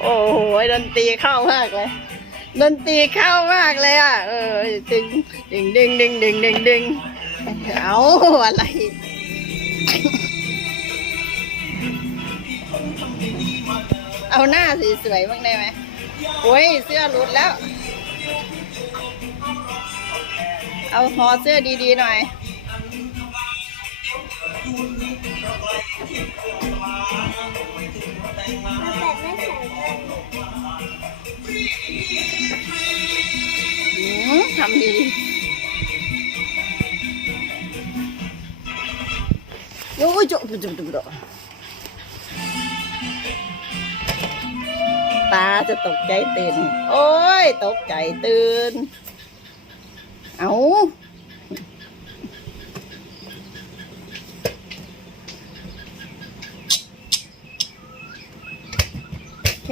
โอ้โหดนตรีเข้ามากเลยดนตรีเข้ามากเลยอะ เออดึงดึงดึงดึงดึงดึงดึงเอาอะไร เอาหน้าสวยๆบ้างได้ไหมโอ้ยเสื้อหลุดแล้ว เอาหอเสื้อดีๆหน่อย ทำดีโอ้ยจุ๊บจุ๊บจุ๊บจุ๊บตาจะตกใจตื่น โอ้ย ตกใจตื่น เอาโอเค